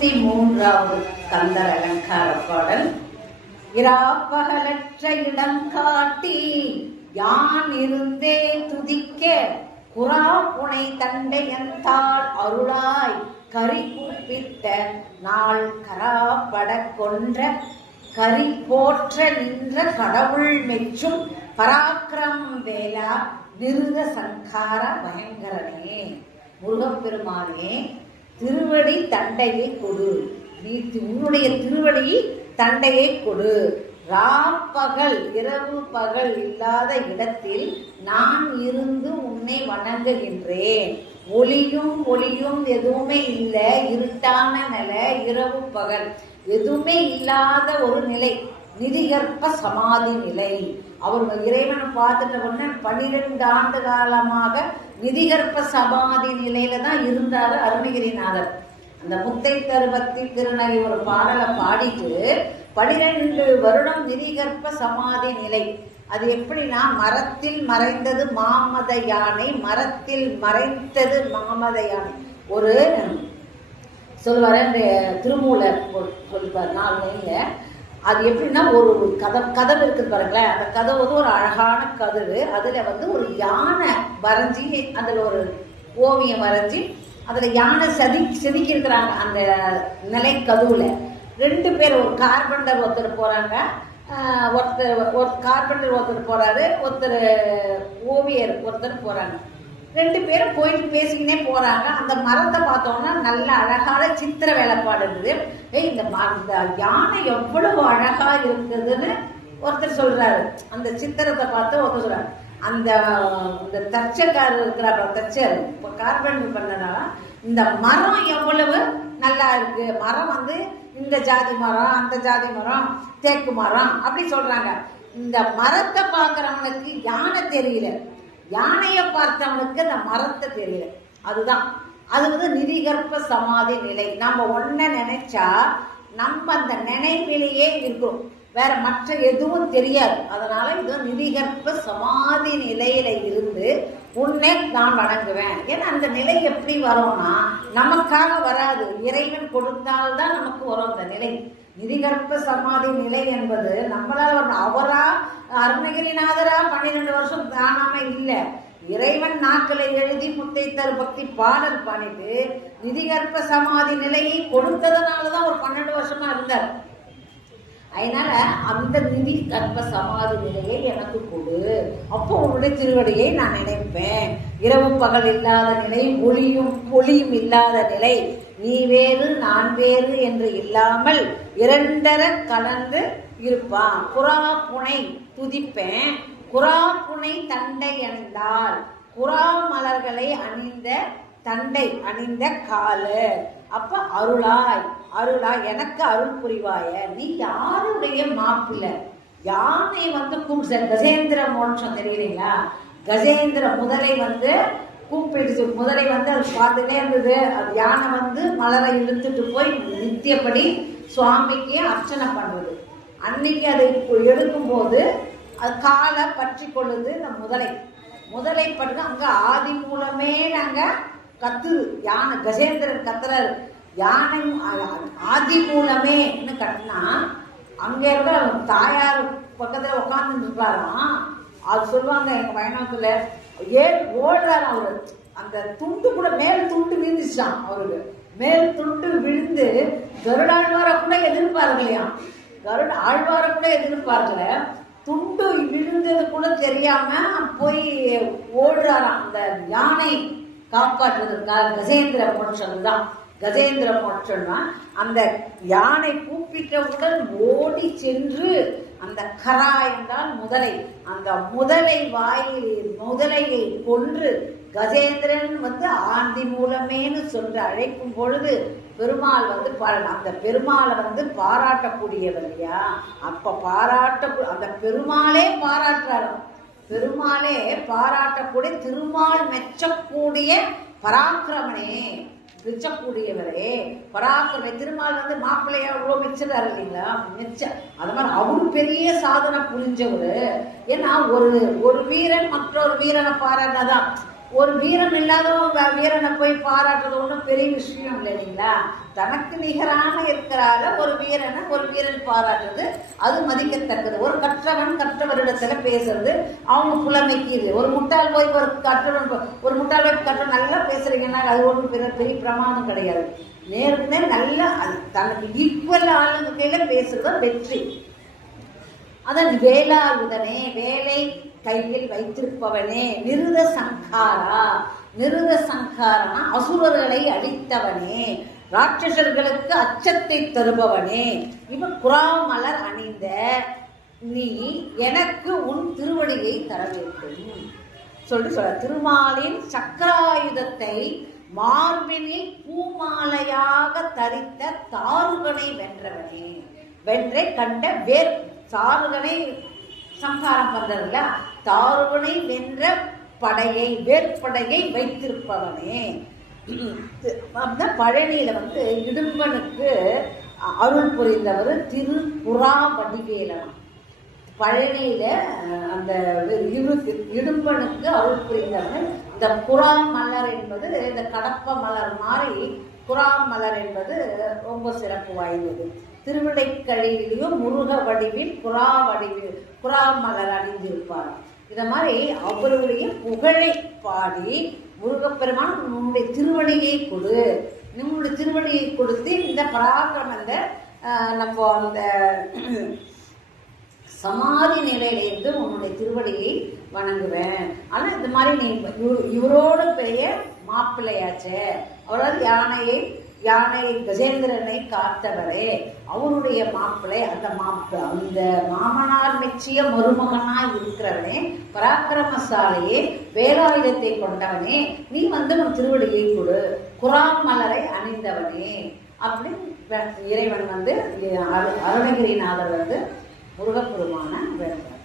103வது கந்தர் அலங்கார பாடல். இராப்பகலற்ற இடம் காட்டி யான் இருந்தே துதிக்க குரா புனை தண்டையந்தாள் அருளாய் கரி கூப்பிட்ட நாள் கராப்பட கொன்ற கரி போற்ற நின்ற கடவுள் மெச்சும் பராக்கிரம் வேலா நிருத சங்கார பயங்கரனே. முருகப்பெருமானே, திருவடி தண்டையை கொடு. நீ உன்னுடைய திருவடி தண்டையை கொடு. ராப்பகல் இரவு பகல் இல்லாத இடத்தில் நான் இருந்து உன்னை வணங்குகின்றேன். ஒளியும் எதுவுமே இல்லை, இருட்டான நிலை, இரவு பகல் எதுவுமே இல்லாத ஒரு நிலை, நிதிகற்ப சமாதி நிலை. அவர் இறைவனை பார்த்துட்ட உடனே 12 ஆண்டு காலமாக நிதிகற்ப சமாதி நிலையில தான் இருந்தாரு அருணகிரிநாதர். அந்த முத்தை தருபத்தி திருநகை ஒரு பாடலை பாடிட்டு 12 வருடம் நிதிகற்ப சமாதி நிலை. அது எப்படின்னா, மரத்தில் மறைந்தது மாமத யானை, மரத்தில் மறைந்தது மாமத யானை. ஒரு சொல்வார் திருமூலர் சொல்வார் 4 லைன்ல. அது எப்படின்னா, ஒரு கதவு இருக்குது பாருங்களேன். அந்த கதவு வந்து ஒரு அழகான கதவு. அதுல வந்து ஒரு யானை வரைஞ்சி, அதுல ஒரு ஓவியம் வரைஞ்சி அதுல யானை செதுக்கி இருக்கிறாங்க. அந்த நிலை கதவுல 2 பேர், ஒரு கார்பெண்டர் ஒருத்தர் போறாங்க, ஒரு கார்பெண்டர் ஒருத்தர் போறாரு, ஒருத்தர் ஓவியர் ஒருத்தர் போறாங்க. 2 பேரும் போயிட்டு பேசிக்கினே போறாங்க. அந்த மரத்தை பார்த்தோம்னா நல்ல அழகான சித்திர வேலைப்பாடு இருந்தது. இந்த யானை எவ்வளவு அழகா இருக்குதுன்னு ஒருத்தர் சொல்றாரு. அந்த சித்திரத்தை பார்த்து ஒருத்தர் சொல்றாரு, அந்த தச்சக்காரர் இருக்கிறார், தச்சர் இப்போ கார்பெண்டர் பண்ணனால இந்த மரம் எவ்வளவு நல்லா இருக்கு. மரம் வந்து இந்த ஜாதி மரம், அந்த ஜாதி மரம், தேக்கு மரம் அப்படி சொல்றாங்க. இந்த மரத்தை பார்க்கறவனுக்கு யானை தெரியல, யானையை பார்த்தவனுக்கு அந்த மரத்தை தெரியல. அதுதான் அது வந்து நிதிகற்ப சமாதி நிலை. நம்ம ஒன்ன நினைச்சா நம்ம அந்த நினைவிலேயே இருக்கும், வேற மற்ற எதுவும் தெரியாது. அதனால இது நிதிகற்ப சமாதி நிலையில இருந்து உன்னை நான் வணங்குவேன். ஏன்னா அந்த நிலை எப்படி வரும்னா, நமக்காக வராது, இறைவன் கொடுத்தால்தான் நமக்கு வரும் அந்த நிலை. நிதிகற்ப சமாதி நிலை என்பது நம்மளால அவரா அருணகிரிநாதரா 12 வருஷம் தானாம இல்லை, இறைவன் நாட்களை எழுதி முத்தை தரு பக்தி பாடல் பண்ணிட்டு நிதிகற்ப சமாதி நிலையை கொடுத்ததுனாலதான் ஒரு 12 வருஷமா இருந்தார். அதனால அந்த நிதி கற்ப சமாதி நிலையை எனக்கு கொடு, அப்போ உன்னுடைய திருவடியை நான் நினைப்பேன். இரவு பகல் இல்லாத நிலை, ஒளியும் இல்லாத நிலை, நீ வேறு நான் வேறு என்று இல்லாமல் 2 கலந்து இருப்பான். புறா புனை துதிப்பேன், குரா புனை தண்டை அணிந்தால், குரா மலர்களை அணிந்த தண்டை அணிந்த காலு. அப்ப அருளாய் எனக்கு அருள் புரிவாய. நீ யாருடைய மாப்பிள்ளை? யானை வந்து கஜேந்திர மோட்சம் தெரியுறீங்களா? கஜேந்திர முதலை வந்து கூப்பிடுச்சு. முதலை வந்து அது பார்த்துட்டே இருந்தது. அது யானை வந்து மலரை இழுத்துட்டு போய் நித்தியப்படி சுவாமிக்கு அர்ச்சனை பண்றது. அன்னைக்கு அதை எடுக்கும் போது அது காலை பற்றி கொள்ளுது. இந்த முதலை பட்டு அங்க ஆதி மூலமே நாங்க கத்துது. யானை கஜேந்திரன் கத்துறாரு, யானை ஆதி மூலமே கட்டினா அங்க இருந்த தாயார் பக்கத்துல உட்கார்ந்து இருப்பாராம். அது சொல்லுவாங்க எங்க பயணத்துல, ஏன் ஓடுறாரு அவரு. அந்த துண்டு கூட மேல் துண்டு விழுந்துச்சான் அவருக்கு. மேல் துண்டு விழுந்து கருடாழ்வார கூட எதிர்பார்க்கலையாம். ஆழ்வார கூட எதிர்பார்க்கல. துண்டு விழுந்தது கூட தெரியாம போய் ஓடுறாராம் அந்த யானை காப்பாற்றுவதற்காக. கஜேந்திர மோட்சம் தான். கஜேந்திர மோட்சம்னா அந்த யானை கூப்பிட்டவுடன் ஓடி சென்று அந்த கரா என்றால் முதலை, அந்த முதலையை கொன்று கஜேந்திரன் வந்து ஆந்தி மூலமேன்னு சொல்லி அழைக்கும் பொழுது பெருமாள் வந்து அந்த பெருமாளை வந்து பாராட்டக்கூடியவர் இல்லையா? அப்ப அந்த பெருமாளே பாராட்டுறாரு. பெருமாளே பாராட்டக்கூடிய, திருமால் மெச்சக்கூடிய பராக்கிரமனே, மெச்சக்கூடியவரே பராக்கிரமை. திருமால் வந்து மாப்பிள்ளையா அவ்வளவு மெச்சதாரு இல்லைங்களா? அது மாதிரி அவரு பெரிய சாதனை புரிஞ்சவரு. ஏன்னா ஒரு வீரன் மற்றொரு வீரனை பாராட்டாதான். ஒரு வீரம் இல்லாதவங்க வீரனை போய் பாராட்டுறது ஒன்றும் பெரிய விஷயம் இல்லை இல்லைங்களா? தனக்கு நிகரான இருக்கிறார ஒரு வீரன் பாராட்டுறது அது மதிக்கத்தக்கது. ஒரு கற்றவரிடத்துல பேசுறது அவங்க புலமைக்கு இது. ஒரு முட்டாள் போய் ஒரு முட்டாள் போய் கற்றவன் நல்லா பேசுறீங்கன்னா அது ஒன்றும் பெரிய பிரமாதம் கிடையாது. நேருக்கு நல்லா தனக்கு ஈக்குவல் ஆளுங்க கையில பேசுறத வெற்றி. அதன் வேலாயுதனே, வேலை கையில் வைத்திருப்பவனே, நிருத சங்காரனா அசுரர்களை அழித்தவனே, ராட்சசர்களுக்கு அச்சத்தை தருபவனே, இவன் குறாமலர் அணிந்த நீ எனக்கு உன் திருவடியை தர வேண்டும் சொல்ல. திருமாலின் சக்கராயுதத்தை மார்பினில் பூமாலையாக தரித்த தாருகனை வென்றவனே, வென்றே கண்ட தாருகனை சம்ஹாரம் பண்றதுல தாருகனை வென்ற வேற்படையை வைத்திருப்பவனே. பழனியில இடும்பனுக்கு அருள் புரிந்தவர் திருப்புறா வடிவேலன். பழனியில அந்த இடும்பனுக்கு அருள் புரிந்தவர். இந்த புறா மலர் என்பது இந்த கடப்ப மலர் மாதிரி புறா மலர் என்பது ரொம்ப சிறப்பு வாய்ந்தது. திருவிடைக்கழியிலையும் முருக வடிவில் புறா மலர் அணிந்திருப்பார். இத மாதிரி அவருடைய புகழை பாடி முருகப்பெருமான் உன்னுடைய திருவடியை கொடுத்து இந்த பராக்கிரமத்தை நம்ம அந்த சமாதி நிலையிலிருந்து உன்னுடைய திருவடியை வணங்குவேன். ஆனா இந்த மாதிரி நீ இவரோட பெயர் மாப்பிள்ளையாச்சே, அவரால் யானை கஜேந்திரனை காத்தவரே, அவருடைய மாப்பிள்ளை, அந்த மாமனார் மெச்சிய மருமகனாய் இருக்கிறவனே, பராக்கிரமசாலையே, வேலாயுதத்தை கொண்டவனே, நீ உன் திருவடியை கொடு, குறாம் மலரை அணிந்தவனே அப்படின்னு இறைவன் அருணகிரிநாதர் முருகப்பெருமான வேண்டார்.